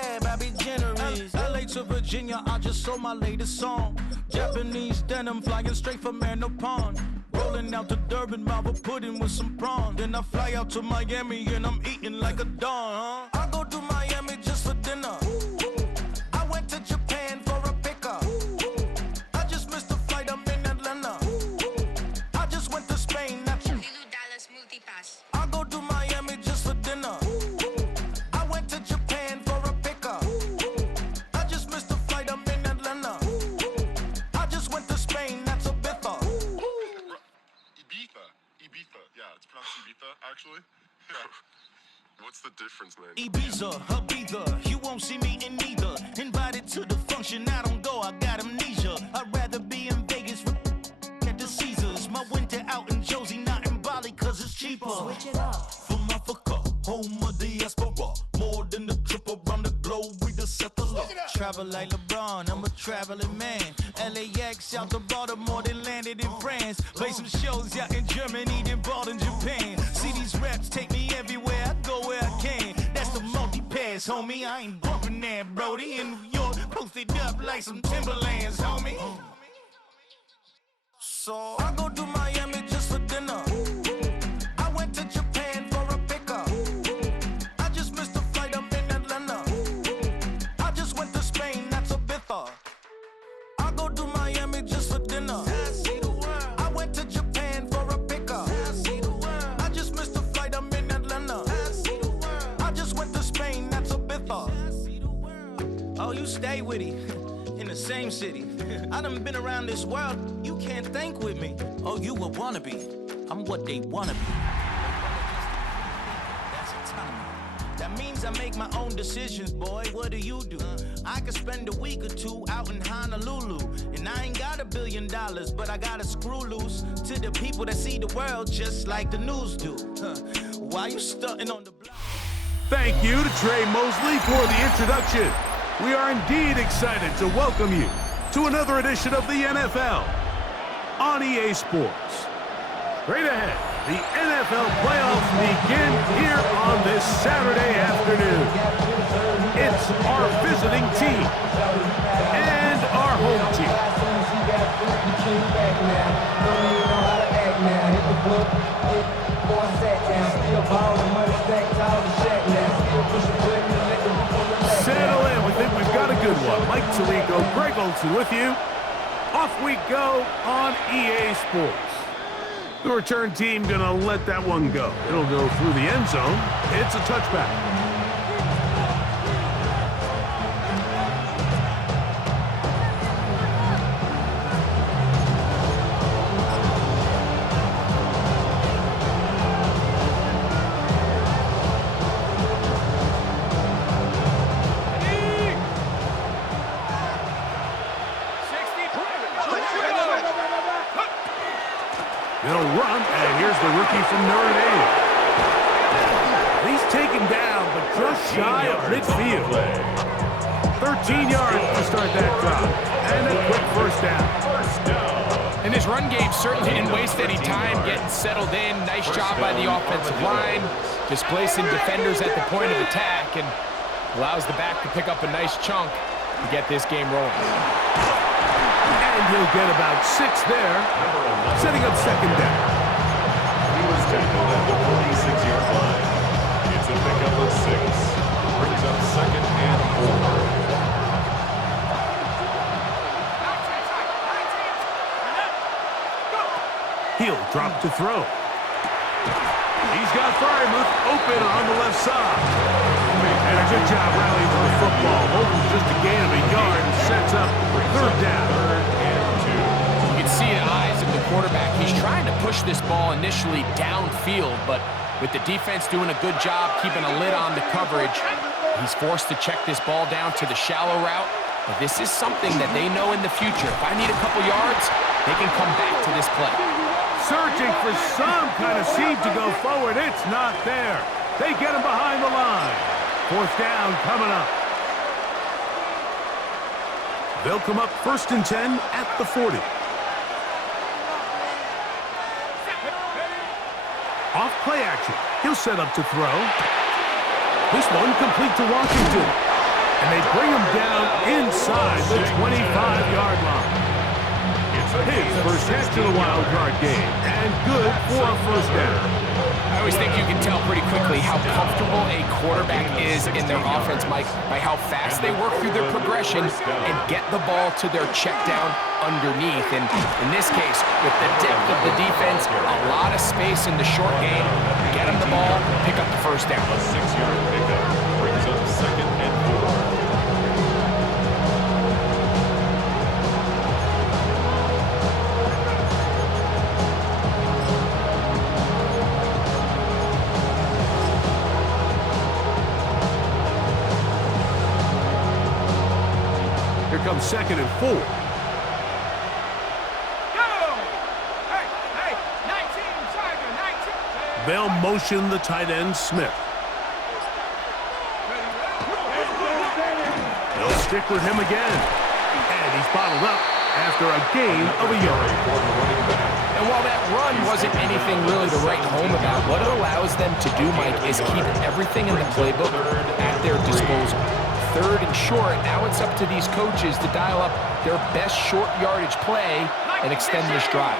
crab, I be generous. LA to Virginia, I just sold my latest song. Japanese denim flying straight from Manopon. Rolling out to Durban, Marvel pudding with some prawn. Then I fly out to Miami and I'm eating like a don, huh? I go to Miami just for dinner. I went to Japan for a pickup. I just missed a flight, I'm in Atlanta. I just went to Spain, not you. I go to Miami just for dinner. I went to Japan for a pickup. I just missed a flight, I'm in Atlanta. I just went to Spain, that's a bitha. Ibiza. Yeah, it's pronounced Ibiza, actually. What's the difference, man? Ibiza, Ibiza, you won't see me in neither. Invited to the function, I don't go, I got amnesia. I'd rather be in Vegas at the Caesars. My winter out in Josie, not in Bali, cause it's cheaper. Switch it up. From Africa, home of diaspora. More than the trip around the globe, we the settler. Travel like LeBron, I'm a traveling man. LAX out to Baltimore, then landed in France. Play some shows out in Germany, then bought in Japan. See these raps take me everywhere, I go where I can. That's the multi-pass, homie, I ain't bumping that, Brody. In New York, posted up like some Timberlands, homie. So I go to Miami just for dinner. I went to Japan for a pickup. I just missed a flight, I'm in Atlanta. I just went to Spain, that's a bitha. I go to Miami just for dinner. I went to Japan for a pickup. I just missed a flight, I'm in Atlanta. I just went to Spain, that's a bitha. Oh, you stay with it. In the same city. I done been around this world, you can't think with me. Oh, you a wannabe. I'm what they wanna be. That's autonomy. That means I make my own decisions, boy. What do you do? I could spend a week or two out in Honolulu. And I ain't got $1 billion, but I got a screw loose to the people that see the world just like the news do. Why you stunting on the block? Thank you to Trey Mosley for the introduction. We are indeed excited to welcome you to another edition of the NFL on EA Sports. Straight ahead, the NFL playoffs begin here on this Saturday afternoon. It's our visiting team and our home team. Settle in, we think we've got a good one. Mike Tirico, Greg Olsen with you. Off we go on EA Sports. The return team gonna let that one go. It'll go through the end zone. It's a touchback. They'll run, and here's the rookie from Notre Dame. He's taken down, but just shy of midfield. 13 yards to start that drive, and a quick first down. And his run game certainly didn't waste any time getting settled in. Nice job by the offensive line, displacing defenders at the point of attack, and allows the back to pick up a nice chunk to get this game rolling. And he'll get about 6 there, setting up second down. He was tackled at the 46-yard line. It's a pickup of 6. Brings up 2nd and 4. He'll drop to throw. He's got Frymouth open on the left side. And a good job rallying for the football. Holding just a gain of a yard and sets up third down. You can see in the eyes of the quarterback, he's trying to push this ball initially downfield, but with the defense doing a good job keeping a lid on the coverage, he's forced to check this ball down to the shallow route. But this is something that they know in the future. If I need a couple yards, they can come back to this play. Searching for some kind of seed to go forward. It's not there. They get him behind the line. Fourth down coming up. They'll come up 1st and 10 at the 40. Off play action. He'll set up to throw. This one complete to Washington. And they bring him down inside the 25-yard line. His first catch of the wild card game, and good for a first down. I always think you can tell pretty quickly how comfortable a quarterback is in their offense, Mike, by how fast they work through their progression and get the ball to their check down underneath. And in this case, with the depth of the defense, a lot of space in the short game, get them the ball, pick up the first down. A 6-yard pickup brings up 2nd and 4. Comes 2nd and 4. Go! Hey, 19, Tiger, 19. They'll motion the tight end, Smith. They'll stick with him again. And he's bottled up after a gain of a yard. And while that run wasn't anything really to write home about, what it allows them to do, Mike, is keep everything in the playbook at their disposal. 3rd and short, now it's up to these coaches to dial up their best short yardage play and extend this drive.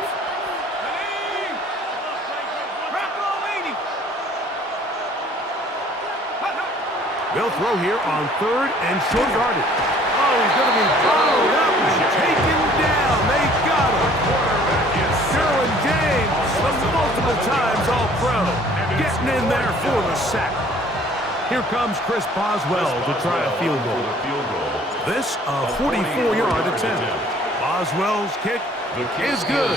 They'll throw here on 3rd and short yardage. Oh, he's going to be followed up and taken down. They got him. Derwin James, the multiple times All-Pro, getting in there for the sack. Here comes Chris Boswell to try a field goal. This a 44-yard attempt. Boswell's kick is good.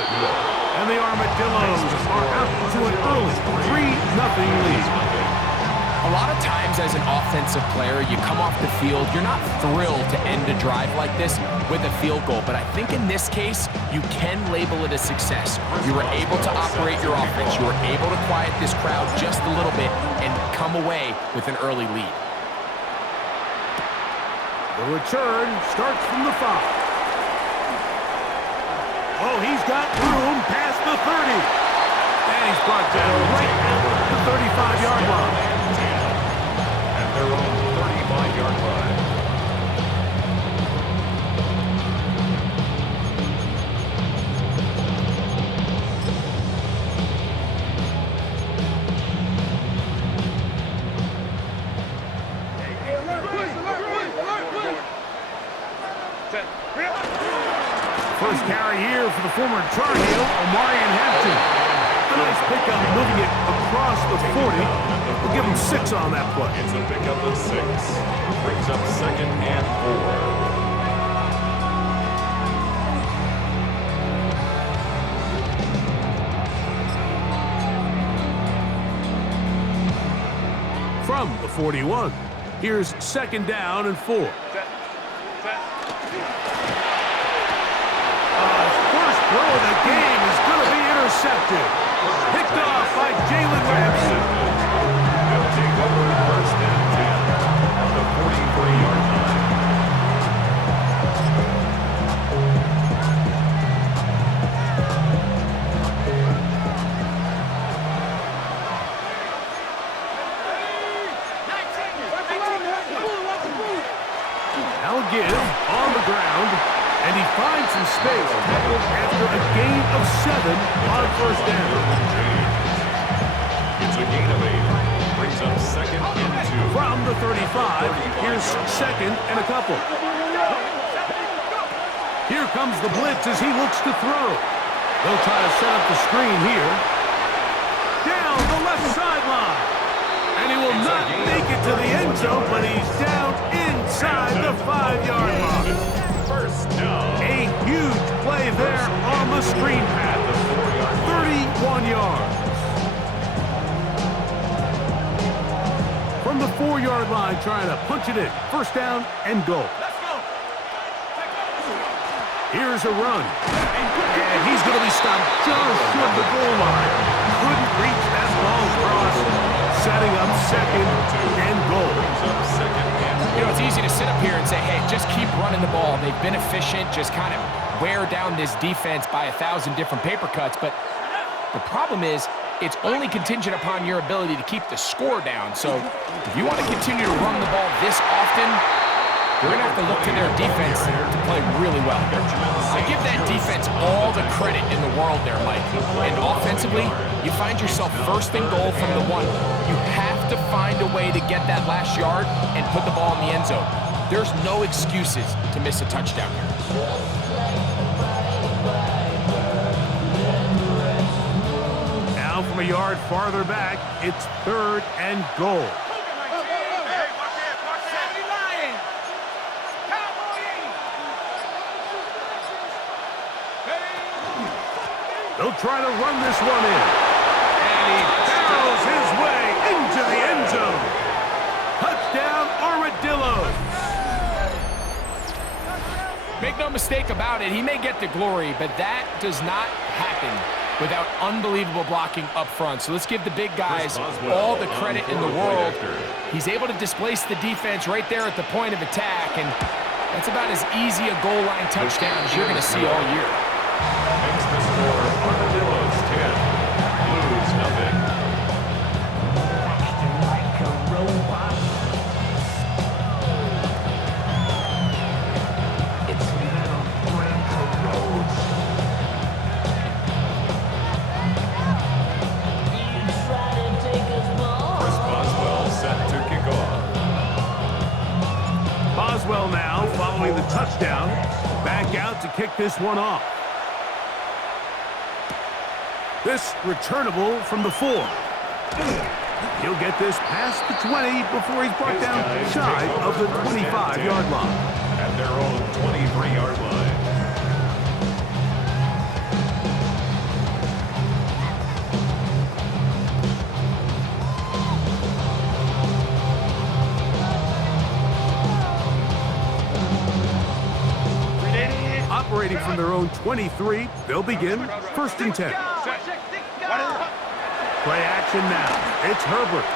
And the Armadillos are out to an early 3-0 lead. A lot of times as an offensive player, you come off the field, you're not thrilled to end a drive like this with a field goal. But I think in this case, you can label it a success. You were able to operate your offense. You were able to quiet this crowd just a little bit and come away with an early lead. The return starts from the 5. Oh, he's got room past the 30. And he's brought down right at the 35-yard line. At their own 35-yard line. First carry here for the former Tar Heel, Omarion Hampton. A nice pickup, moving it across the 40. We'll give him 6 on that play. It's a pickup of 6. Brings up 2nd and 4. From the 41, here's 2nd down and 4. First throw of the game is going to be intercepted. Picked off by Jalen Ramsey. They'll take over 1st and 10 at the 43-yard line. Now again, on the ground, and he finds some space, tackled after a gain of 7 on 1st down. It's a gain of 8. Brings up 2nd and 2. From the 35, here's 2nd and a couple. Here comes the blitz as he looks to throw. They'll try to set up the screen here. Down the left sideline. And he will not make it to the end zone, but he's down inside the 5-yard line. First down. A huge play there on the screen pass. 31 yards. From the 4-yard line, trying to punch it in. First down and goal. Let's go. Here's a run. And he's going to be stopped just short of the goal line. Couldn't reach that ball across. Setting up 2nd and goal. You know, it's easy to sit up here and say, hey, just keep running the ball. They've been efficient, just kind of wear down this defense by 1,000 different paper cuts. But the problem is, it's only contingent upon your ability to keep the score down. So if you want to continue to run the ball this often, They're going to have to look to their defense to play really well. I give that defense all the credit in the world there, Mike. And offensively, you find yourself first and goal from the 1. You have to find a way to get that last yard and put the ball in the end zone. There's no excuses to miss a touchdown here. Now from a yard farther back, it's 3rd and goal. They'll try to run this one in. And he barrels his way into the end zone. Touchdown, Armadillo. Make no mistake about it, he may get the glory, but that does not happen without unbelievable blocking up front. So let's give the big guys all the credit in the world. He's able to displace the defense right there at the point of attack, and that's about as easy a goal line touchdown as you're going to see all year. Makes the score Armadillos 10, Blues nothing. Chris Boswell set to kick off. Boswell now, following the touchdown, back out to kick this one off. This returnable from the 4. He'll get this past the 20 before he's brought down shy of the 25-yard line. At their own 23-yard line. Operating from their own 23, they'll begin 1st and 10. Play action now. It's Herbert.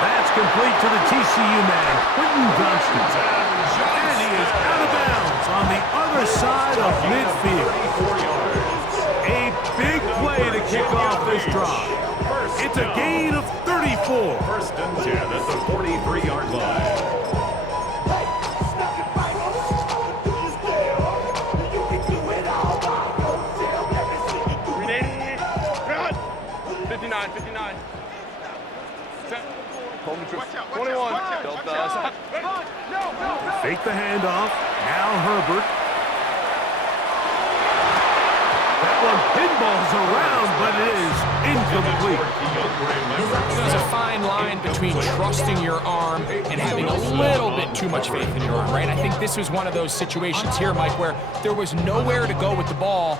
That's complete to the TCU man, Quentin Johnston. And he is out of bounds on the other side of midfield. A big play to kick off this drive. It's a gain of 34. 1st and 10 at the 43-yard line. Fake the handoff. Now Herbert. That one pinballs around, but it is incomplete. There's a fine line between trusting your arm and having a little bit too much faith in your arm, right? I think this was one of those situations here, Mike, where there was nowhere to go with the ball.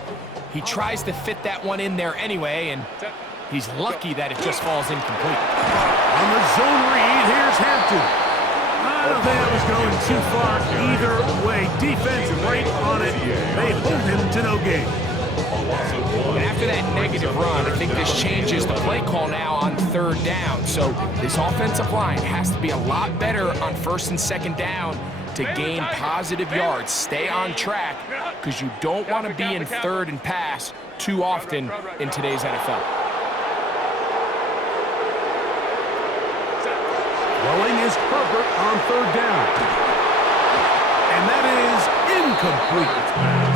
He tries to fit that one in there anyway, and he's lucky that it just falls incomplete. On the zone read, here's Hampton. I don't think that was going too far either way. Defense right on it. They hold him to no gain. And after that negative run, I think this changes the play call now on 3rd down. So this offensive line has to be a lot better on 1st and 2nd down to gain positive yards. Stay on track, because you don't want to be in 3rd and pass too often in today's NFL. Throwing is Herbert on 3rd down. And that is incomplete.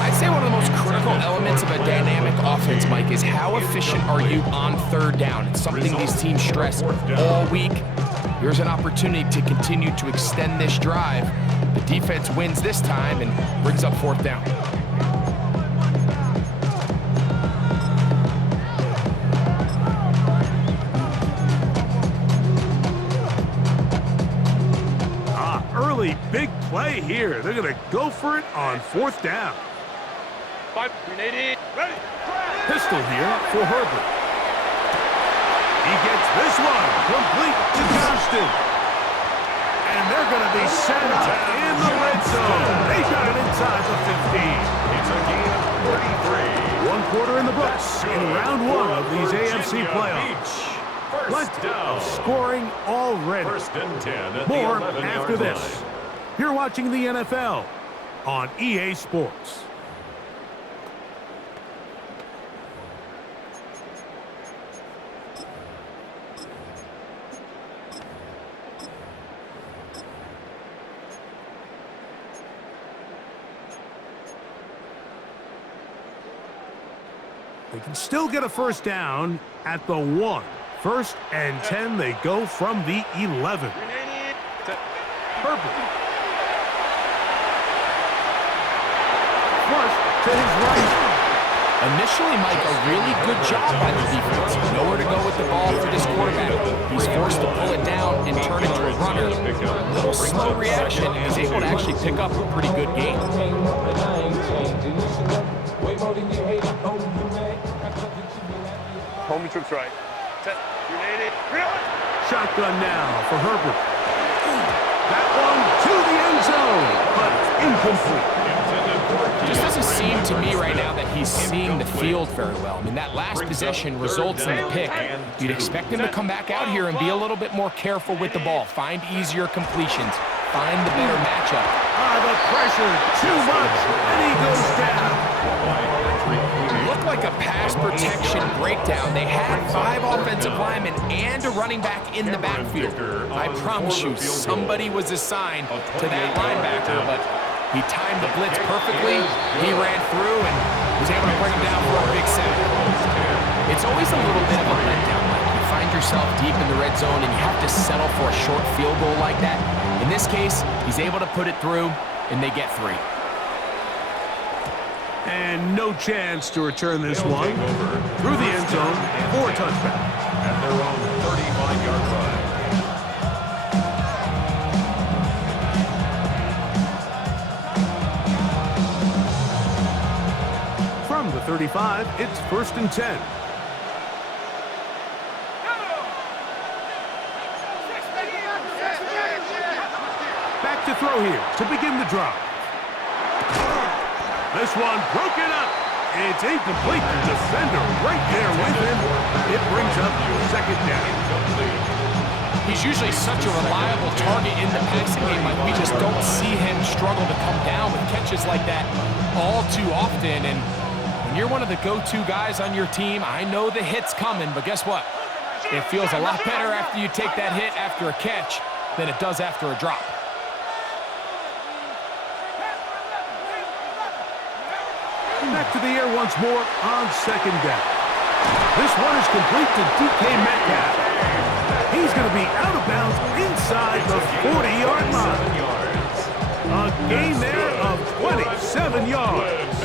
I'd say one of the most critical elements of a dynamic offense, Mike, is how efficient are you on 3rd down. It's something these teams stress all week. Here's an opportunity to continue to extend this drive. The defense wins this time and brings up 4th down. Big play here. They're going to go for it on 4th down. Pistol here for Herbert. He gets this one complete to Johnston. And they're going to be set up in the red zone. They got it inside the 15. It's a gain of 33. 1 quarter in the books in round 1 of these AFC playoffs. Plenty of scoring already. 1st and 10 at More the 11-yard after this. line. You're watching the NFL on EA Sports. They can still get a first down at the 1. 1st and 10, they go from the 11. Herbert. Flush to his right. Initially, Mike, a really good job by the defense. Nowhere to go with the ball for this quarterback. He's forced to pull it down and turn it to a runner. A little slow reaction, and he's able to actually pick up a pretty good game. Homie trips right. Shotgun now for Herbert. That one to the end zone, but incomplete. Just doesn't seem to me right now that he's seeing the field very well. I mean, that last possession results in the pick. You'd expect him to come back out here and be a little bit more careful with the ball, find easier completions, find the better matchup. The pressure, too much, and he goes down. Looked like a pass protection breakdown. They had 5 offensive linemen and a running back in the backfield. I promise you, somebody was assigned to that linebacker, but he timed the blitz perfectly. He ran through and was able to bring him down for a big sack. It's always a little bit of a letdown. Like you find yourself deep in the red zone and you have to settle for a short field goal like that. In this case, he's able to put it through, and they get 3. And no chance to return this one through the end zone for a touchback. At their own 35-yard line. From the 35, it's 1st and 10. Back to throw here to begin the drive. This one broken up. It's incomplete. The defender right there with him. It brings up 2nd down. He's usually such a reliable target in the passing game. Like we just don't see him struggle to come down with catches like that all too often. And when you're one of the go-to guys on your team, I know the hit's coming, but guess what? It feels a lot better after you take that hit after a catch than it does after a drop. Back to the air once more on 2nd down. This one is complete to DK Metcalf. He's going to be out of bounds inside the 40-yard line. A gain there of 27 yards.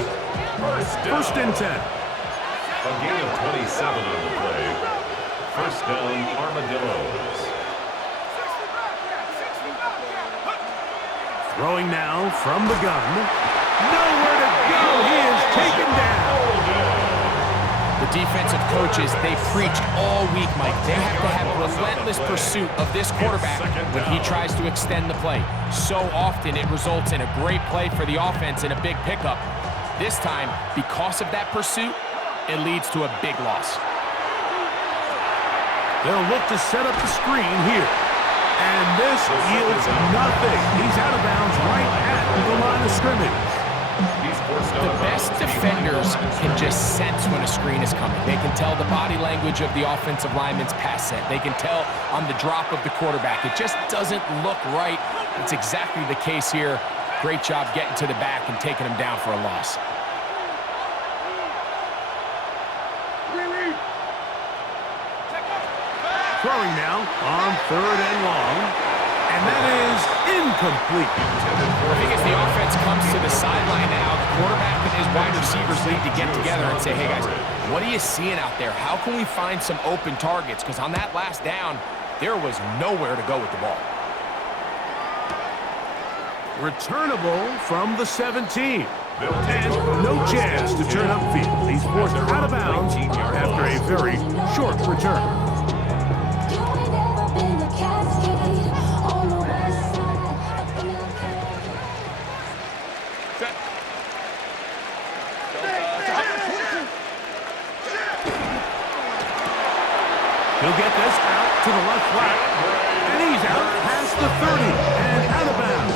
1st and 10. A gain of 27 on the play. 1st down, Armadillos. Throwing now from the gun. Nowhere to go. He is taken down. The defensive coaches, they preach all week, Mike. They have to have relentless pursuit of this quarterback when he tries to extend the play. So often it results in a great play for the offense and a big pickup. This time, because of that pursuit, it leads to a big loss. They'll look to set up the screen here. And this yields nothing. He's out of bounds right at the line of scrimmage. The best defenders can just sense when a screen is coming. They can tell the body language of the offensive lineman's pass set. They can tell on the drop of the quarterback. It just doesn't look right. It's exactly the case here. Great job getting to the back and taking him down for a loss. Throwing now on 3rd and long. And that is incomplete. I think as the offense comes to the sideline now, the quarterback and his wide receivers need to get together and say, hey guys, what are you seeing out there? How can we find some open targets? Because on that last down, there was nowhere to go with the ball. Returnable from the 17. And no chance to turn upfield. He's forced out of bounds after a very short return. He'll get this out to the left flat, and he's out past the 30 and out of bounds.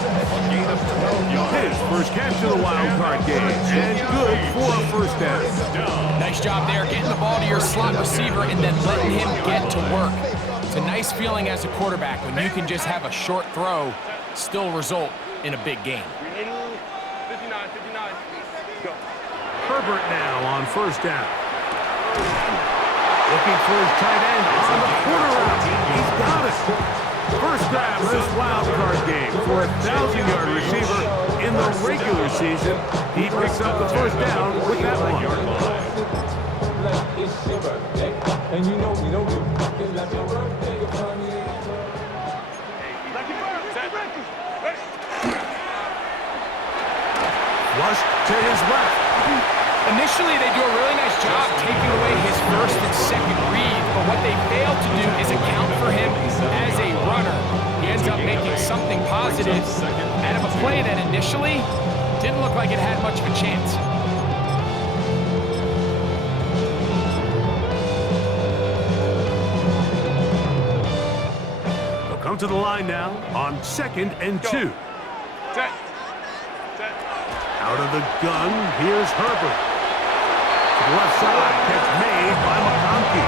His first catch of the wild card game, and good for a 1st down. Nice job there, getting the ball to your slot receiver and then letting him get to work. It's a nice feeling as a quarterback when you can just have a short throw still result in a big game. 59, 59. Go. Herbert now on 1st down. Looking for his tight end on the quarter route. He's got it. First grab of this wild card game for a 1,000-yard receiver in the regular season. He picks up the first down with that one. And you know we don't give a fuck. It's like your birthday, your funny. Flush to his left. Initially, they do a really nice job taking away his first and second read, but what they fail to do is account for him as a runner. He ends up making something positive out of a play that initially didn't look like it had much of a chance. They'll come to the line now on 2nd and 2. Out of the gun, here's Herbert. To the left side, catch made by McConkey.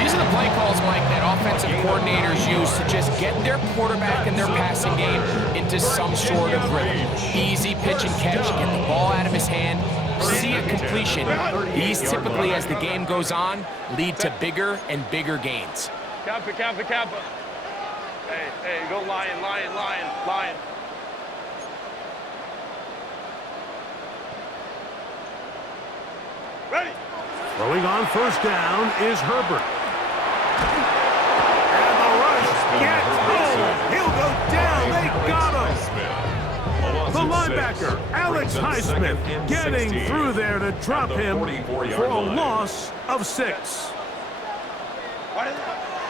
These are the play calls, Mike, that offensive coordinators use to just get their quarterback and their passing game into some sort of rhythm. Easy pitch and catch, get the ball out of his hand, see a completion. These typically, as the game goes on, lead to bigger and bigger gains. Kappa. Hey, go lion. Ready? Throwing on first down is Herbert. And the rush gets home. He'll go down. They got him. The linebacker, Alex Highsmith, getting through there to drop him for a loss of 6.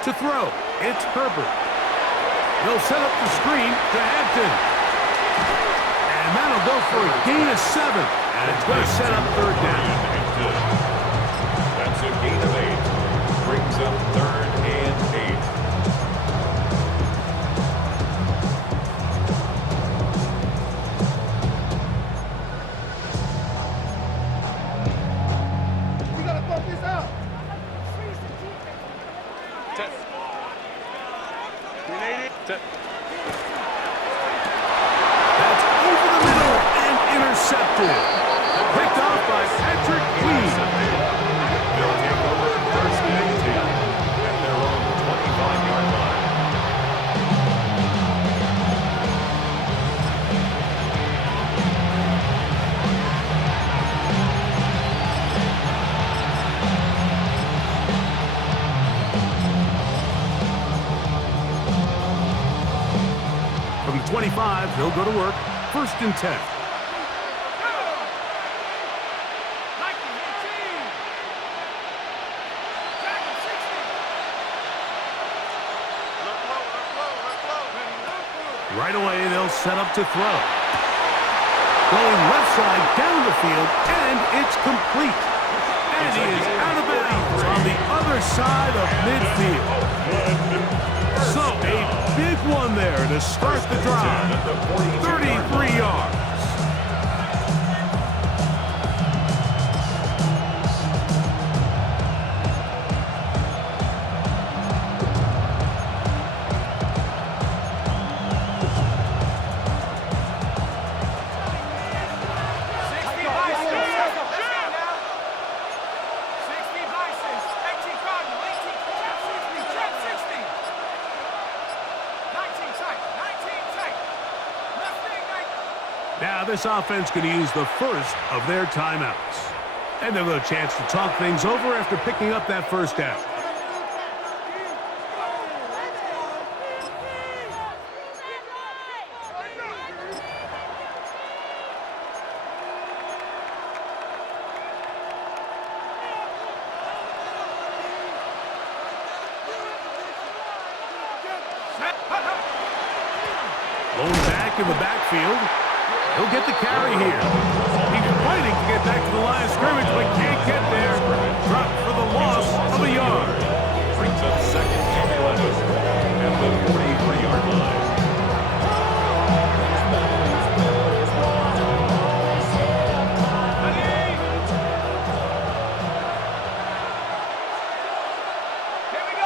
To throw, it's Herbert. They'll set up the screen to Hampton. And that'll go for a gain of 7. And it's going to set up third down. That's a gain of 8. Brings up 3rd and 8. We gotta fuck this out. That's over the middle and intercepted. Picked off by Patrick Queen. They'll take over 1st and 10 at their own 25-yard line. From the 25, he'll go to work. 1st and 10. Right away, they'll set up to throw. Going left side down the field, and it's complete. And he is out of bounds on the other side of midfield. So, a big one there to start the drive. 33 yards. Now this offense going to use the first of their timeouts. And they'll get a chance to talk things over after picking up that first down. Lone back in the backfield. He'll get the carry here. He's fighting to get back to the line of scrimmage, but can't get there. Dropped for the loss of a yard. Brings up 2nd and 11 at the 43-yard line.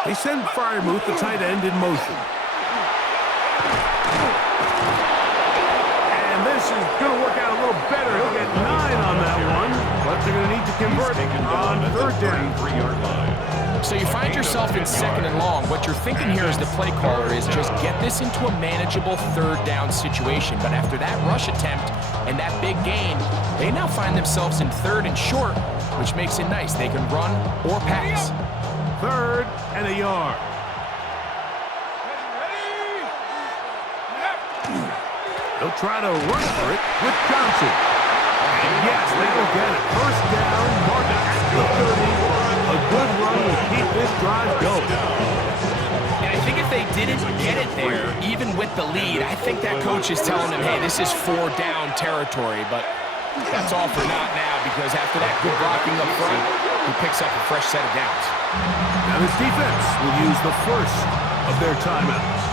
They send Fryermuth, the tight end, in motion. And this is going to work out a little better. He'll get 9 on that one. but they're going to need to convert on third down. 33-yard line. So you find yourself in second and long. What you're thinking here as the play caller is just get this into a manageable third down situation. But after that rush attempt and that big gain, they now find themselves in third and short, which makes it nice. They can run or pass. Third and a yard. They'll try to run for it with Johnson. And yes, they will get it. First down, mark at the 30. A good run will keep this drive going. And I think if they didn't get it there, even with the lead, I think that coach is telling them, hey, this is 4-down territory. But that's all for naught now, because after that good blocking up front, he picks up a fresh set of downs. Now this defense will use the first of their timeouts.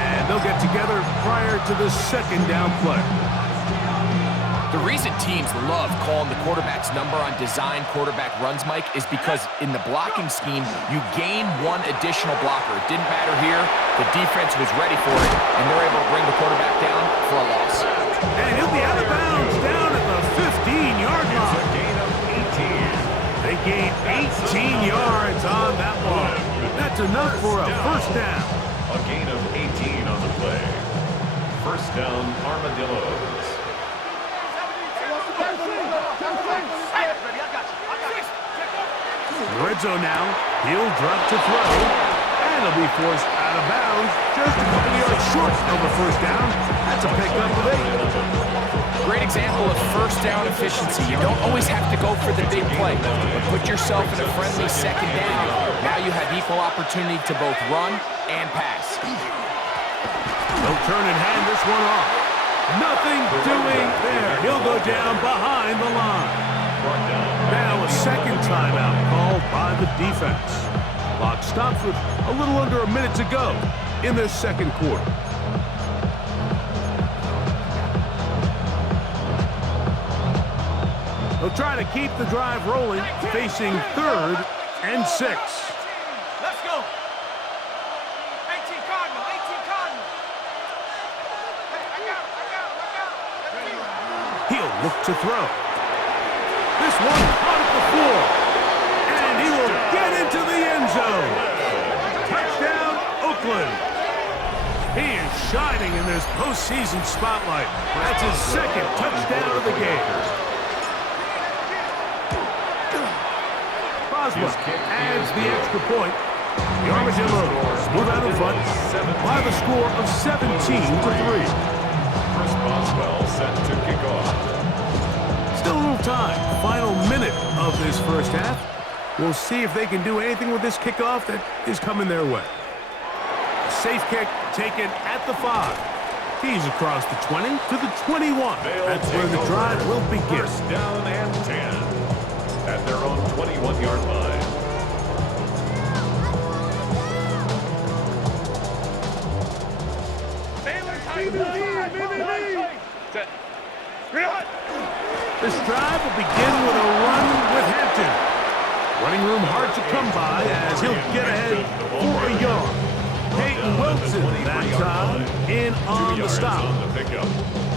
And they'll get together prior to the second down play. The reason teams love calling the quarterback's number on design quarterback runs, Mike, is because in the blocking scheme, you gain one additional blocker. It didn't matter here. The defense was ready for it, and they're able to bring the quarterback down for a loss. And he'll be out of bounds down at the 15-yard line. A gain of 18. They gain 18 yards on that one. That's enough for a first down. A gain of 18 on the play. First down, Armadillos. Red zone now. He'll drop to throw. And he'll be forced out of bounds just a couple yards short of a first down. That's a pickup of 8. Great example of first down efficiency. You don't always have to go for the big play, but put yourself in a friendly second down. Now you have equal opportunity to both run and pass. They'll turn and hand this one off. Nothing doing there. He'll go down behind the line. Now a second timeout called by the defense. Clock stops with a little under a minute to go in this second quarter. They'll try to keep the drive rolling, facing third and 6. Let's go. 18 Cardinal, 18 Cardinal. Hey, I got him. He'll look to throw. This one caught at the floor. And he will get into the end zone. Touchdown, Oakland. He is shining in this postseason spotlight. That's his second touchdown of the game. Boswell adds the extra point. The Armadillos move out in front by the score of 17-3. Chris Boswell set to kick off. Still a little time. Final minute of this first half. We'll see if they can do anything with this kickoff that is coming their way. A safe kick taken at the 5. He's across the 20 to the 21. That's where the drive will begin. First down and 10 at their own 21-yard line. This drive will begin with a run with Hampton. Running room hard to come by as he'll get ahead for a yard. Peyton Wilson that time in on the stop. On the pickup.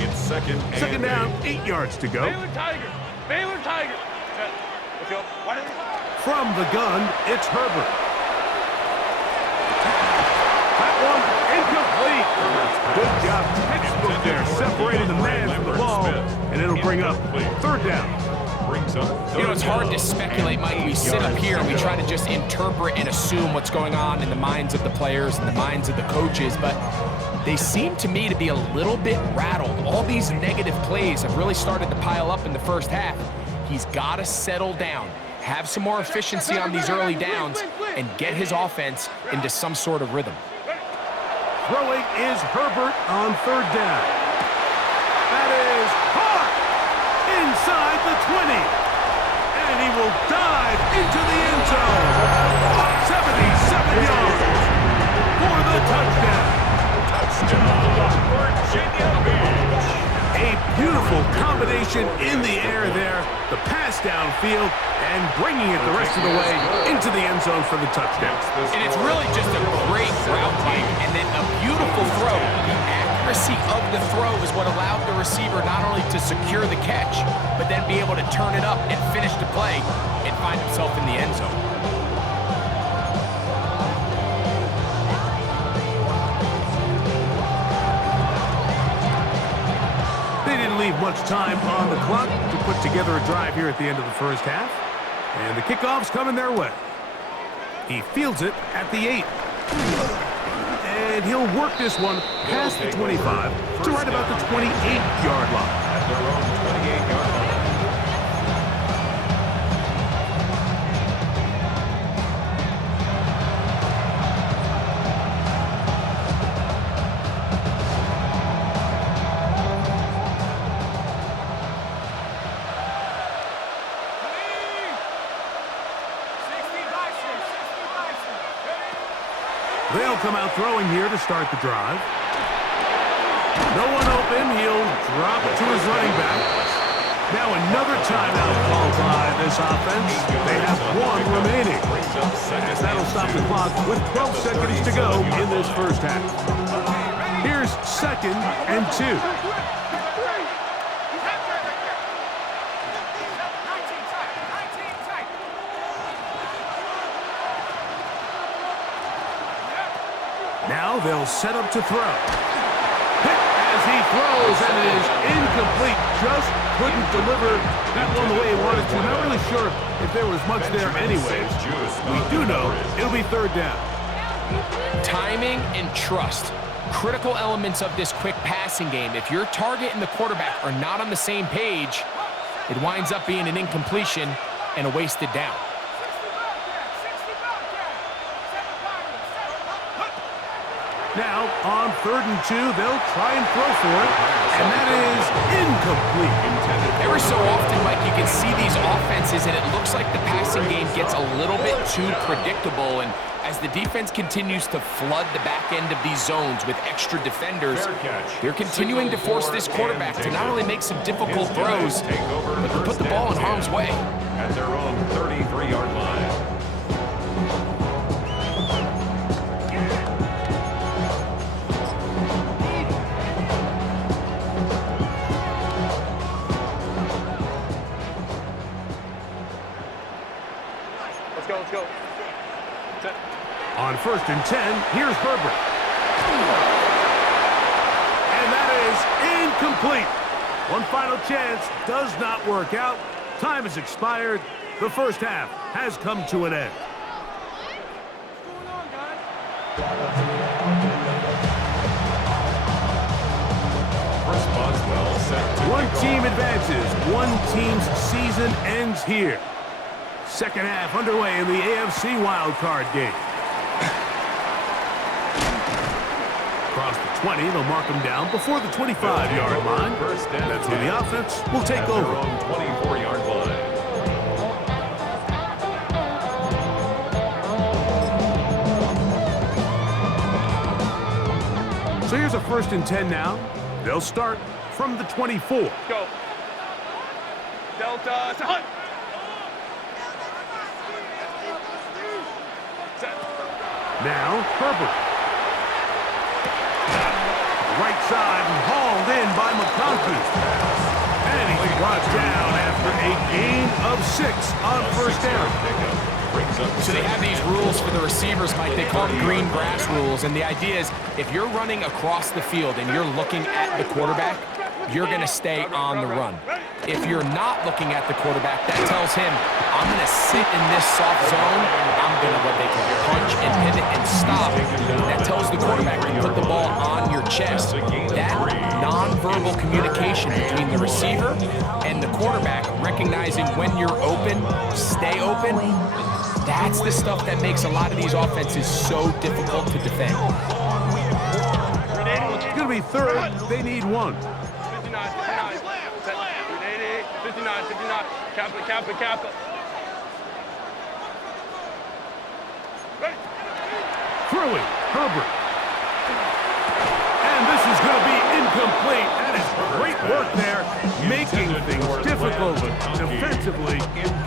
It's second down, 8. 8 yards to go. Baylor Tiger. Baylor Tiger. Let's go. From the gun, it's Herbert. That one incomplete. Good job, textbook there, separating the man from the ball, and it'll bring up third down. You know, it's hard to speculate, Mike. We sit up here and we try to just interpret and assume what's going on in the minds of the players and the minds of the coaches, but they seem to me to be a little bit rattled. All these negative plays have really started to pile up in the first half. He's got to settle down, have some more efficiency on these early downs, and get his offense into some sort of rhythm. Throwing is Herbert on third down. That is caught inside the 20. And he will dive into the end zone. 77 yards for the touchdown. Touchdown, Virginia Beach. A beautiful combination in the air there. The pass downfield and bringing it the rest of the way into the end zone for the touchdown. And it's really just a great route, Mike, and then a beautiful throw. The accuracy of the throw is what allowed the receiver not only to secure the catch, but then be able to turn it up and finish the play and find himself in the end zone. They didn't leave much time on the clock to put together a drive here at the end of the first half. And the kickoff's coming their way. He fields it at the 8. And he'll work this one past the 25 to right about the 28-yard line. At their own 28-yard line. They'll come out throwing here to start the drive. No one open. He'll drop it to his running back. Now another timeout called by this offense. They have one remaining. As that'll stop the clock with 12 seconds to go in this first half. Here's 2nd and 2. Now they'll set up to throw. Hit as he throws, and it is incomplete. Just couldn't deliver that one the way he wanted to. Not really sure if there was much there anyways. We do know it'll be 3rd down. Timing and trust. Critical elements of this quick passing game. If your target and the quarterback are not on the same page, it winds up being an incompletion and a wasted down. Now, on 3rd and 2, they'll try and throw for it, and that is incomplete. Every so often, Mike, you can see these offenses, and it looks like the passing game gets a little bit too predictable, and as the defense continues to flood the back end of these zones with extra defenders, they're continuing to force this quarterback to not only make some difficult throws, but to put the ball in harm's way. At their own 33-yard line. Let's go. On 1st and 10, here's Herbert. And that is incomplete. One final chance does not work out. Time has expired. The first half has come to an end. Chris Boswell set to One team advances. One team's season ends here. Second half underway in the AFC wildcard game. Across the 20, they'll mark them down before the 25-yard line. That's when the offense will take over. Their own 24-yard line. So here's a 1st and 10 now. They'll start from the 24. Go. Delta, hunt. Now, Herbert. Right side and hauled in by McConkey. And he's brought down after a gain of 6 on 1st down. So they have these rules for the receivers, Mike. They call them green grass rules. And the idea is if you're running across the field and you're looking at the quarterback, you're going to stay on the run. If you're not looking at the quarterback, that tells him, I'm going to sit in this soft zone. I'm going to what they call punch and pivot and stop. That tells the quarterback to put the ball on your chest. That nonverbal communication between the receiver and the quarterback, recognizing when you're open, stay open, that's the stuff that makes a lot of these offenses so difficult to defend. It's going to be 3rd. They need 1. 59. Kappa. Throwing, Herbert. And this is going to be incomplete. That is great work there, making things difficult defensively.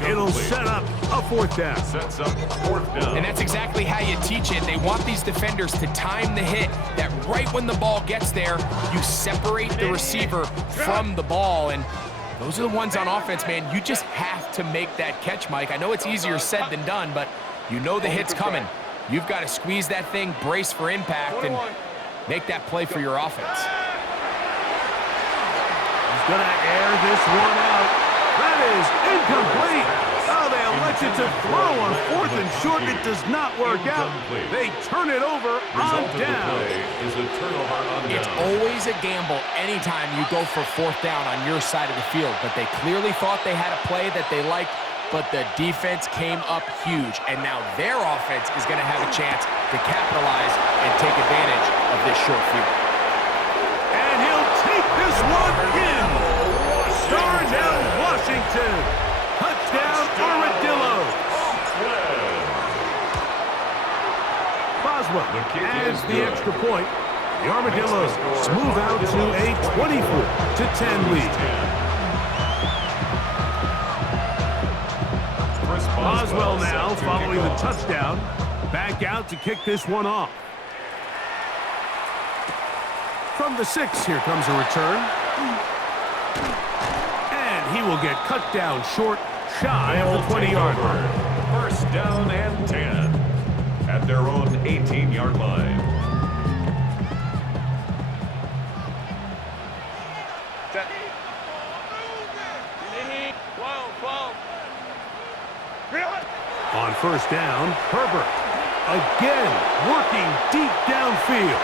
It'll set up a fourth down. Sets up fourth down. And that's exactly how you teach it. They want these defenders to time the hit, that right when the ball gets there, you separate the receiver from the ball. And those are the ones on offense, man. You just have to make that catch, Mike. I know it's easier said than done, but you know the hit's coming. You've got to squeeze that thing, brace for impact, and make that play for your offense. He's going to air this one out. That is incomplete. Oh, they elected to throw on fourth and short. It does not work out. They turn it over on down. It's always a gamble anytime you go for fourth down on your side of the field, but they clearly thought they had a play that they liked, but the defense came up huge, and now their offense is going to have a chance to capitalize and take advantage of this short field. And he'll take this one in. Darnell Washington. Touchdown, Armadillo. Boswell adds the extra point. The Armadillos move out to a 24-10 lead. Boswell now following the touchdown. Back out to kick this one off. From the 6, here comes a return. And he will get cut down short, shy of the 20-yard line. First down and 10 at their own 18-yard line. On first down, Herbert again working deep downfield.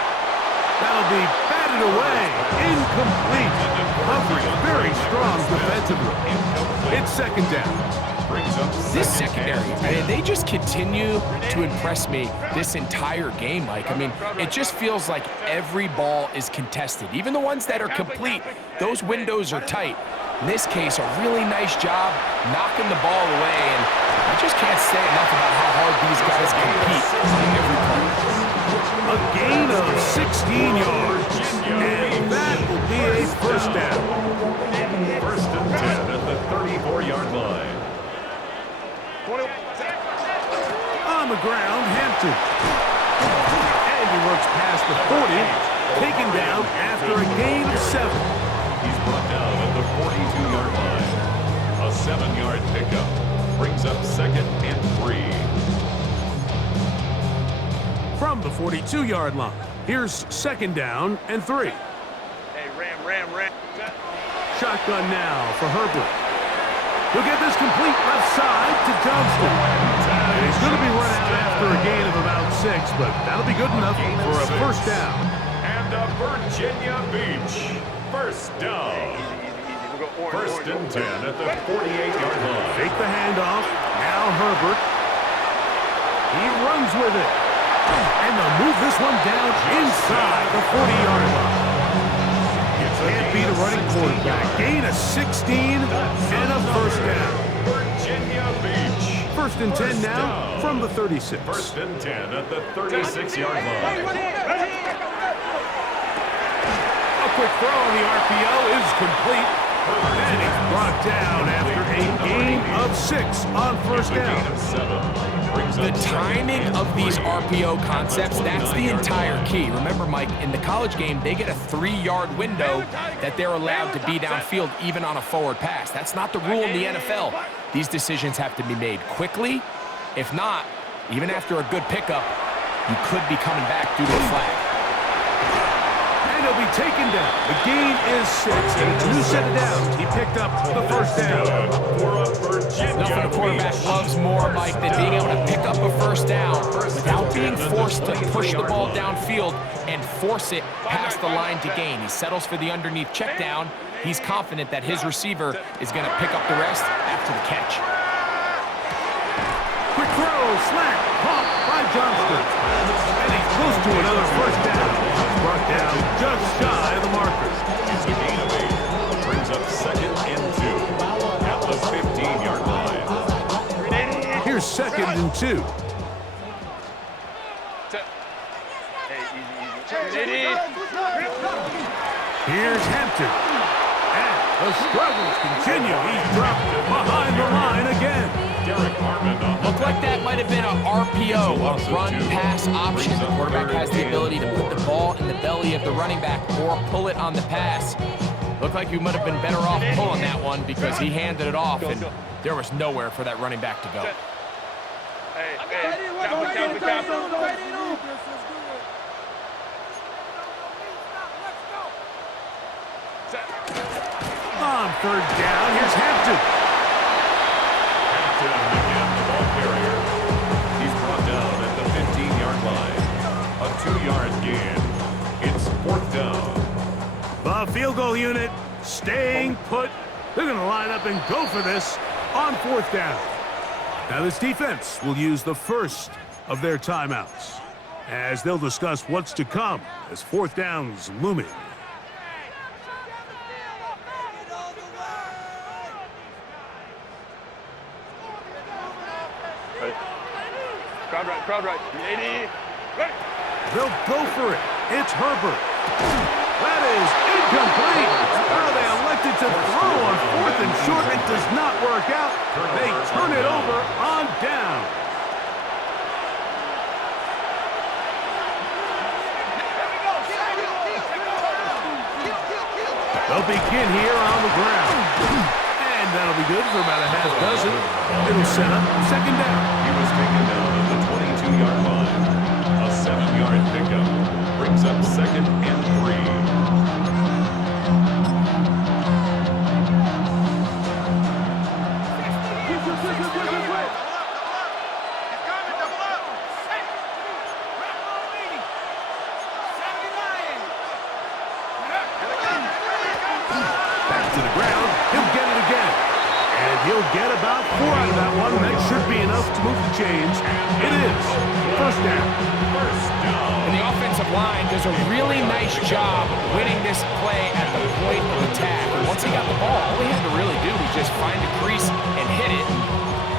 That'll be batted away, incomplete. Covering very strong defensively. It's second down. This secondary, man, they just continue to impress me this entire game, Mike. I mean, it just feels like every ball is contested. Even the ones that are complete, those windows are tight. In this case, a really nice job knocking the ball away, and I just can't say enough about how hard these guys compete on every play. A gain of 16 yards, and that will be a first down. First and 10 at the 34-yard line. On the ground, Hampton. And he looks past the 40, taken down after a gain of 7. He's brought down at the 42-yard line. A 7-yard pickup brings up second and 3. From the 42-yard line, here's second down and 3. Hey, ram. Shotgun now for Herbert. He'll get this complete left side to Johnston. And he's going to be run out after a gain of about 6, but that'll be good enough for a first down. And a Virginia Beach first down. First and 10 at the 48-yard line. Fake the handoff. Now Herbert. He runs with it. And they'll move this one down inside the 40-yard line. Can't beat a running quarterback. Gain of 16 and a first down. Virginia Beach. First and 10 now from the 36. First and 10 at the 36-yard line. A quick throw on the RPO is complete. And he's brought down after a gain of 6 on first down. The timing of these RPO concepts, that's the entire key. Remember, Mike, in the college game, they get a 3-yard window that they're allowed to be downfield even on a forward pass. That's not the rule in the NFL. These decisions have to be made quickly. If not, even after a good pickup, you could be coming back due to a flag. And he'll be taken down. The gain is 6, and it's a new set of downs. He picked up the first down. Nothing a quarterback loves more, Mike, than being able to pick up a first down without being forced to push the ball downfield and force it past the line to gain. He settles for the underneath check down. He's confident that his receiver is going to pick up the rest after the catch. Quick throw, slant, caught by Johnston. And he's close to another first down. He's brought down just shy of the marker. It's a gain of 8. Brings up second and 2 at the 15-yard line. Here's second and 2. Here's Hampton. And the struggles continue. He's dropped behind the line again. Looked like that might have been an RPO, a run-pass option. The quarterback has the ability to put the ball in the belly of the running back or pull it on the pass. Looked like you might have been better off pulling that one because he handed it off, and there was nowhere for that running back to go. On third down, here's Hampton. Hampton again, the ball carrier. He's brought down at the 15-yard line. A 2-yard gain. It's fourth down. The field goal unit staying put. They're going to line up and go for this on fourth down. Now this defense will use the first of their timeouts as they'll discuss what's to come as fourth down's looming. Crowd right. 80. Right. They'll go for it. It's Herbert. That is incomplete. Well, they elected to throw on fourth and short. It does not work out. They turn it over on down. They'll begin here on the ground. And that'll be good for about a half dozen. It'll set up second down. He was taken down at the 22-yard line. A 7-yard pickup brings up second and 3. Back to the ground. He'll get it again. And he'll get about 4 out of that one. That should be enough to move the chains. It is. First down. And the offensive line does a really nice job winning this play at the point of attack. And once he got the ball, all he had to really do was just find a crease and hit it.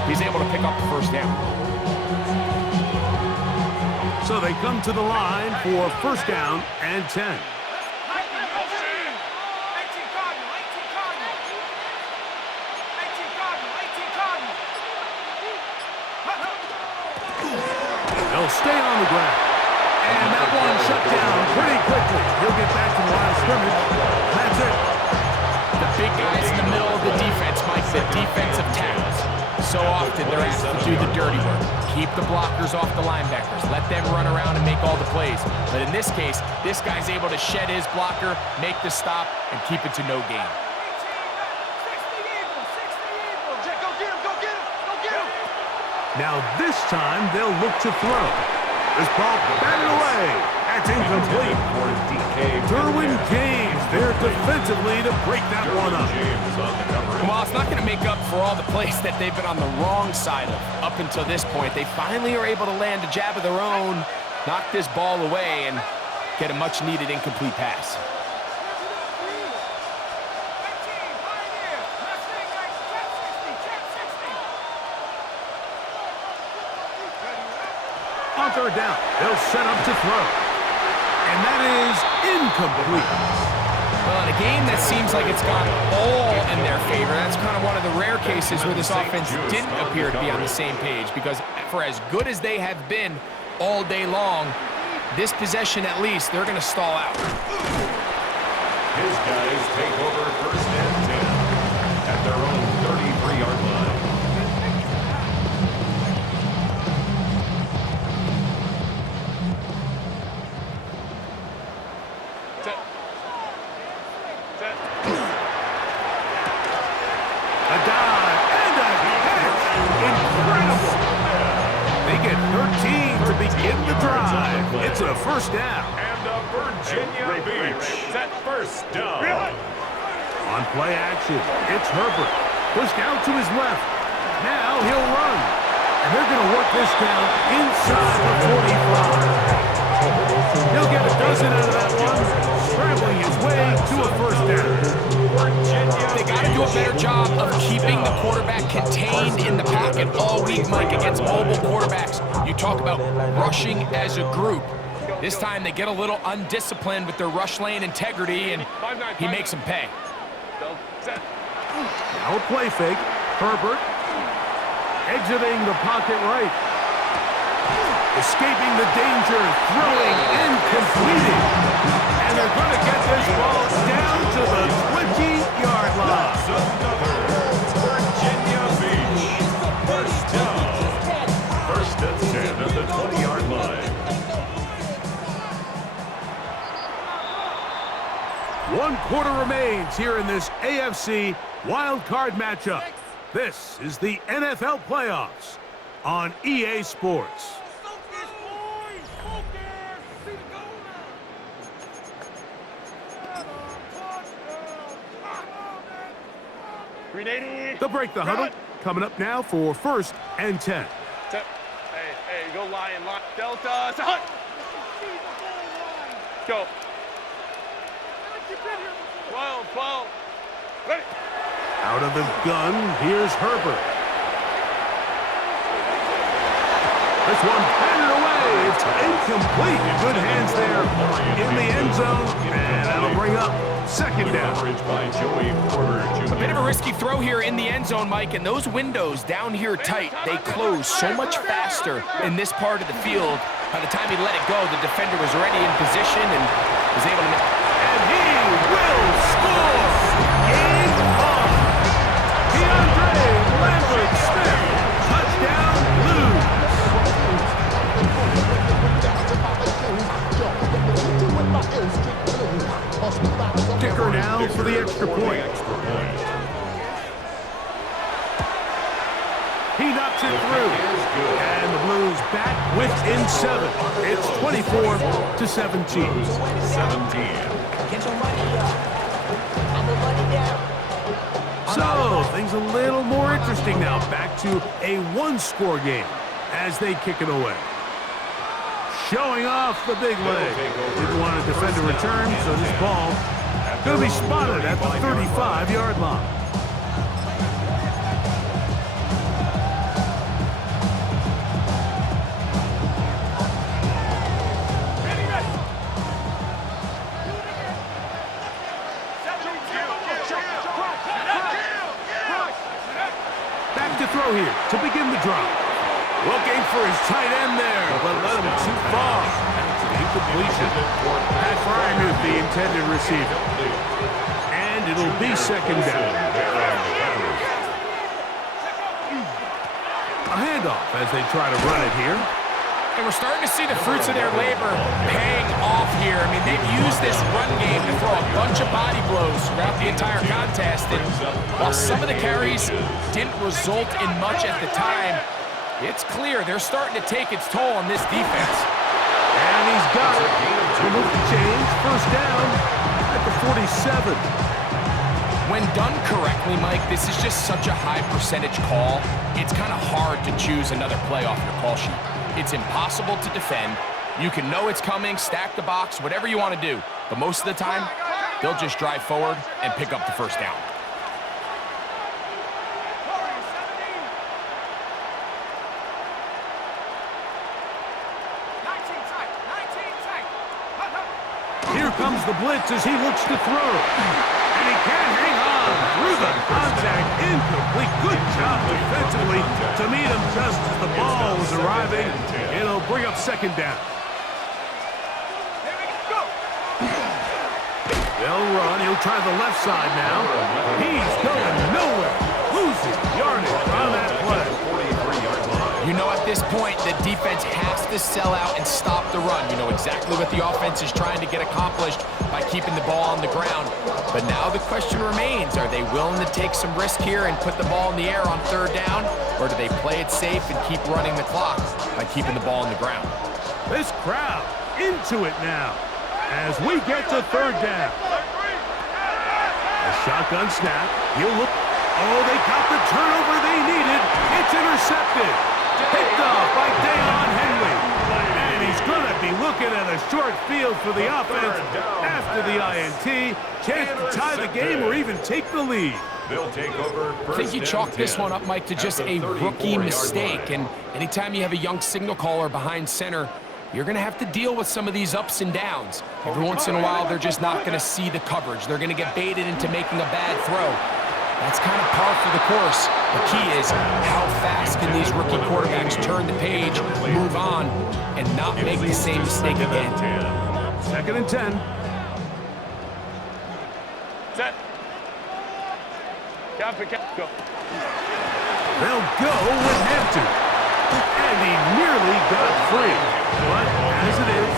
He's able to pick up the first down. So they come to the line for first down and 10. They'll stay on the ground. And that one shut down pretty quickly. He'll get back to the line of scrimmage. And that's it. The big guys in the middle of the defense, Mike, the defensive tackles. So often they're asked to do the dirty work. Keep the blockers off the linebackers. Let them run around and make all the plays. But in this case, this guy's able to shed his blocker, make the stop, and keep it to no gain. Now this time they'll look to throw. This ball batted away. That's incomplete. Derwin James there defensively to break that one up. Well, it's not going to make up for all the plays that they've been on the wrong side of up until this point. They finally are able to land a jab of their own, knock this ball away, and get a much-needed incomplete pass. On third down, they'll set up to throw. And that is incomplete. Well, in a game that seems like it's gone all in their favor, that's kind of one of the rare cases where this offense didn't appear to be on the same page, because for as good as they have been all day long, this possession at least, they're going to stall out. His guys take over first and 10 at their own 33-yard line. A dive and a catch. Incredible. They get 13 to begin the drive. It's a first down. And a Virginia Beach at first down. On play action, it's Herbert. Pushed out to his left. Now he'll run. And they're going to work this down inside the 45. He'll get a dozen out of that one, scrambling his way to a first down. They got to do a better job of keeping the quarterback contained in the pocket all week, Mike, against mobile quarterbacks. You talk about rushing as a group. This time they get a little undisciplined with their rush lane integrity, and he makes them pay. Now a play fake. Herbert. Exiting the pocket right. Escaping the danger, throwing and completing. And they're going to get this ball down to the 20-yard line. Virginia Beach. First down. First and 10 at the 20-yard line. One quarter remains here in this AFC wild card matchup. This is the NFL playoffs on EA Sports. 380. They'll break the huddle. Coming up now for first and 10. Hey, go Lion, lock Delta. Hunt. Go. 12. Ready. Out of the gun, here's Herbert. This one batted away. It's incomplete. Good hands there in the end zone, and that'll bring up second down. By Joey Porter Jr. A bit of a risky throw here in the end zone, Mike, and those windows down here tight, they close so much faster in this part of the field. By the time he let it go, the defender was already in position and was able to... And he will score! Game on! DeAndre Lambert-Smith, touchdown Blues! Kicker now for the extra point. He knocks it through. And the Blues back within 7. It's 24-17. 17. So, things a little more interesting now. Back to a one-score game as they kick it away. Showing off the big leg. Didn't want to defend a return, so this ball going to be spotted at the 35-yard line. Back to throw here to begin the drive. Looking for his tight end there, but let him too far. That's an incompletion. Pat Frymuth, the intended receiver. And it'll be second down. A handoff as they try to run it here. And we're starting to see the fruits of their labor paying off here. I mean, they've used this run game to throw a bunch of body blows throughout the entire contest. And while some of the carries didn't result in much at the time, it's clear they're starting to take its toll on this defense. And he's got it. Remove the change. First down at the 47. When done correctly, Mike, this is just such a high percentage call. It's kind of hard to choose another play off your call sheet. It's impossible to defend. You can know it's coming, stack the box, whatever you want to do. But most of the time, they'll just drive forward and pick up the first down. Here comes the blitz as he looks to throw. And he can't hang on through the contact. Incomplete. Good job defensively to meet him just as the ball was arriving. It'll bring up second down. They'll run. He'll try the left side now. He's going nowhere. Losing yardage on that play. You know, at this point, the defense has to sell out and stop the run. You know exactly what the offense is trying to get accomplished by keeping the ball on the ground. But now the question remains, are they willing to take some risk here and put the ball in the air on third down? Or do they play it safe and keep running the clock by keeping the ball on the ground? This crowd into it now as we get to third down. A shotgun snap. He'll look. Oh, they got the turnover they needed. It's intercepted. Picked off by Dayon Henley. And he's going to be looking at a short field for the offense after the INT. Chance to tie the game or even take the lead. They'll take over. I think you chalk this one up, Mike, to just a rookie mistake. And anytime you have a young signal caller behind center, you're going to have to deal with some of these ups and downs. Every once in a while, they're just not going to see the coverage. They're going to get baited into making a bad throw. That's kind of par for the course. The key is how fast can these rookie quarterbacks turn the page, move on, and not make the same mistake again. 2nd and 10. Set. Go. They'll go with Hampton. And he nearly got free. But as it is,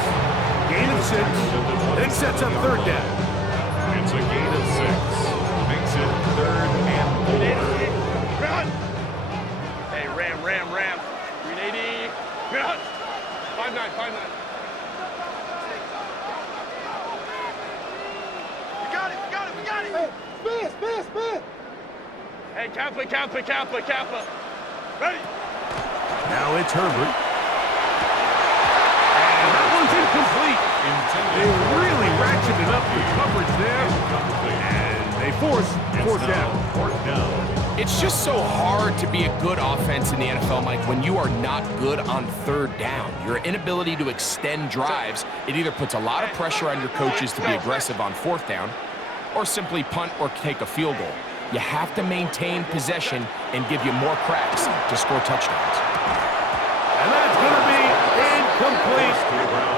gain of 6. It sets up 3rd down. It's a gain of 6. Makes it 3rd and 4. Run. Hey, ram. 380. Run. 5-9. We got it. Spin. Hey, Kappa. Ready. Now it's Herbert. And that one's incomplete. They really ratcheted up the coverage there. And they force 4th down. 4th down. It's just so hard to be a good offense in the NFL, Mike, when you are not good on 3rd down. Your inability to extend drives, it either puts a lot of pressure on your coaches to be aggressive on 4th down, or simply punt or take a field goal. You have to maintain possession and give you more cracks to score touchdowns. And that's going to be incomplete.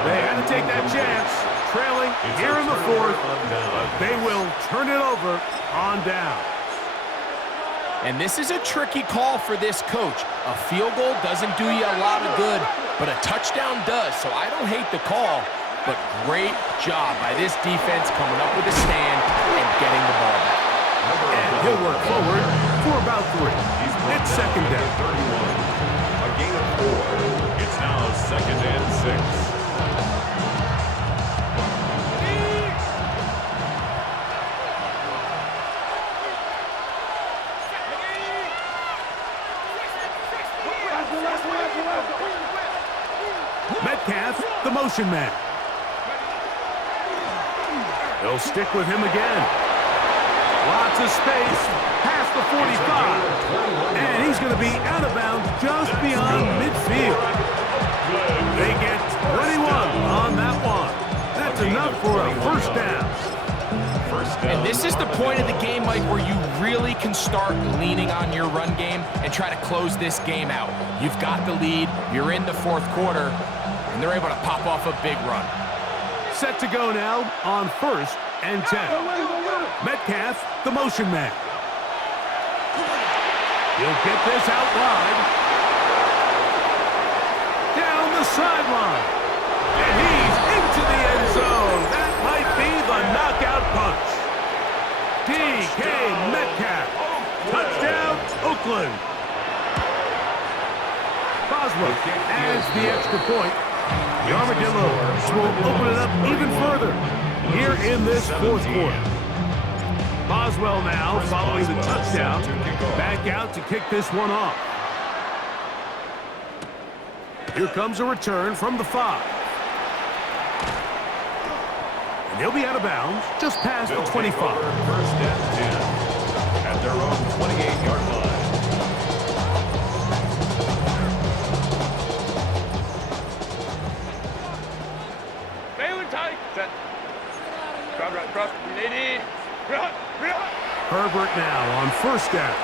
They had to take that chance, trailing here in the 4th, but they will turn it over on down. And this is a tricky call for this coach. A field goal doesn't do you a lot of good, but a touchdown does, so I don't hate the call, but great job by this defense coming up with a stand and getting the ball back. And he'll work forward for about 3. It's 2nd down. 31. A gain of 4. It's now 2nd and 6. Metcalf, the motion man. They'll stick with him again. Lots of space, past the 45. And he's going to be out of bounds just beyond midfield. They get 21 on that one. That's enough for a 1st down. And this is the point of the game, Mike, where you really can start leaning on your run game and try to close this game out. You've got the lead, you're in the 4th quarter, and they're able to pop off a big run. Set to go now on 1st and 10. Metcalf, the motion man. He'll get this out wide. Down the sideline. And he's into the end zone. That might be the knockout punch. DK Metcalf. Touchdown, Oakland. Boswell adds the extra point. The Armadillos will open it up even further here in this 4th quarter. Boswell now, following the touchdown, back out to kick this one off. Here comes a return from the 5. And he'll be out of bounds just past the 25. 1st and 10 at their own 28-yard line. Set. Drop. 380. Run. Herbert now on 1st down.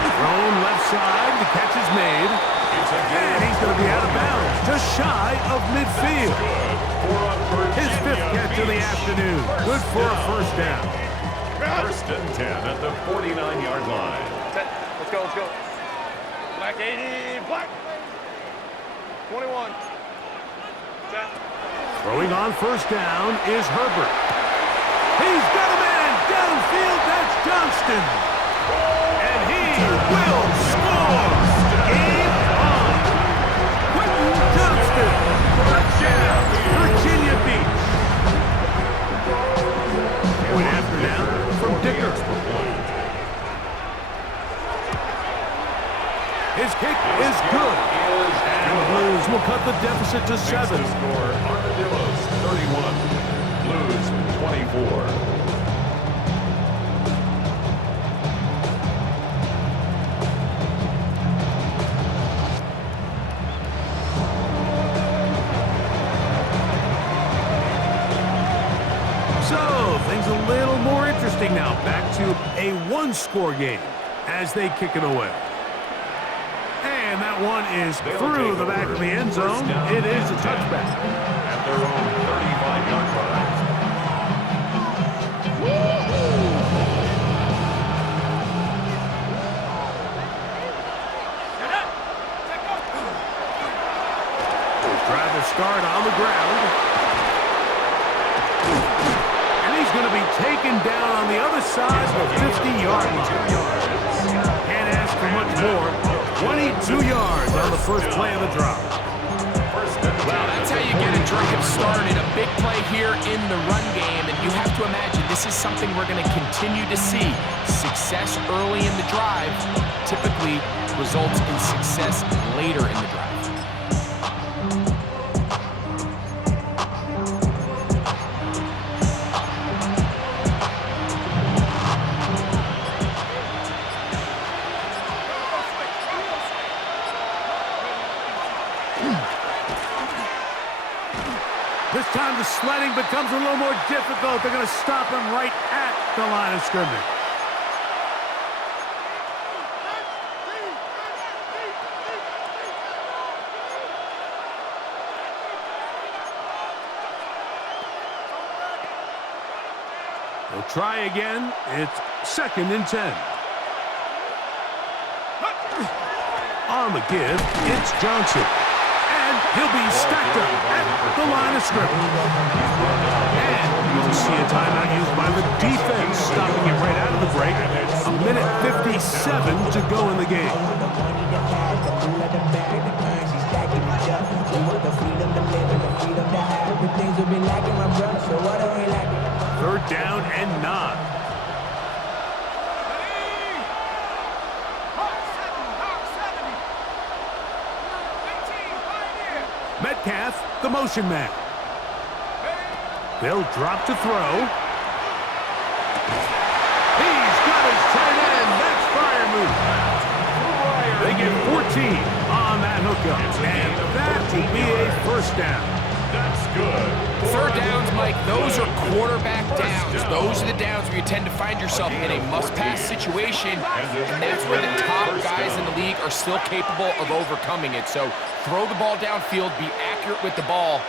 Thrown left side, the catch is made. And he's going to be out of bounds, just shy of midfield. His 5th catch of the afternoon. Good for a 1st down. 1st and 10 at the 49-yard line. Set. Let's go. Black 80. Black. 21. Set. Throwing on 1st down is Herbert. He's got a man downfield. That's Johnston. And he will score. Game on. Quentin Johnston. Touchdown, Virginia Beach. Point after now from Dicker. His kick is good. And the Blues will cut the deficit to 7. Next to score, Armadillos 31, Blues 24. So, things a little more interesting now. Back to a one-score game as they kick it away. And that one is through the back of the end zone. It is a touchback. At their own 35-yard line. Try to start on the ground. And he's going to be taken down on the other side of the 50-yard line. Can't ask for much more. 22 yards on the first play of the drop. Well, that's how you get a drive started. A big play here in the run game, and you have to imagine this is something we're going to continue to see. Success early in the drive typically results in success later in the drive. This time the sledding becomes a little more difficult. They're going to stop him right at the line of scrimmage. They'll try again. It's 2nd and 10. On the give, it's Johnson. He'll be stacked up at the line of scrimmage. And you'll see a timeout used by the defense, stopping it right out of the break. A minute 57 to go in the game. 3rd down and 9. Metcalf, the motion man. They'll drop to throw. He's got his tight end. That's fire move. They get 14 on that hookup. And that will be a 1st down. That's good. 3rd downs, Mike, those are quarterback downs. Those are the downs where you tend to find yourself in a must-pass situation, and that's where the top guys in the league are still capable of overcoming it. So throw the ball downfield, be accurate with the ball.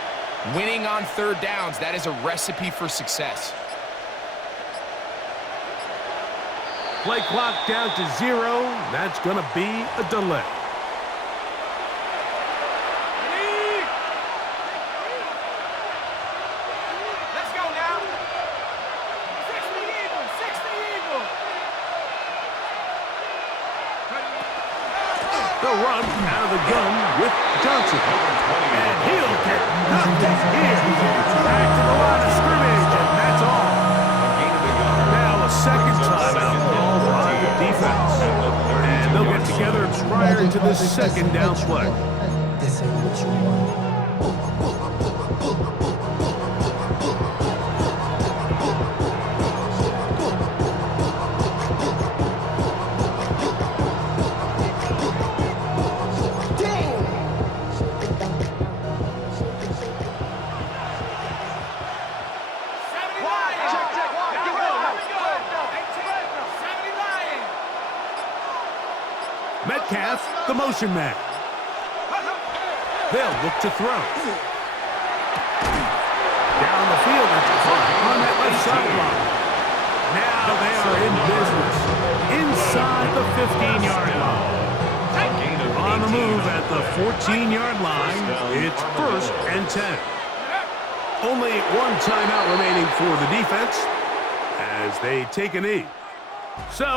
Winning on 3rd downs, that is a recipe for success. Play clock down to 0. That's going to be a delay. They'll run out of the gun with Johnson. And he'll get nothing here. Back to the line of scrimmage, and that's all. Now a 2nd timeout call by the defense. And they'll get together prior to this 2nd down play. This ain't what you want. Metcalf, the motion man. They'll look to throw. Down the field, it's caught on that left sideline. Now they are in business inside the 15-yard line. On the move at the 14-yard line, it's 1st and 10. Only 1 timeout remaining for the defense as they take a knee. So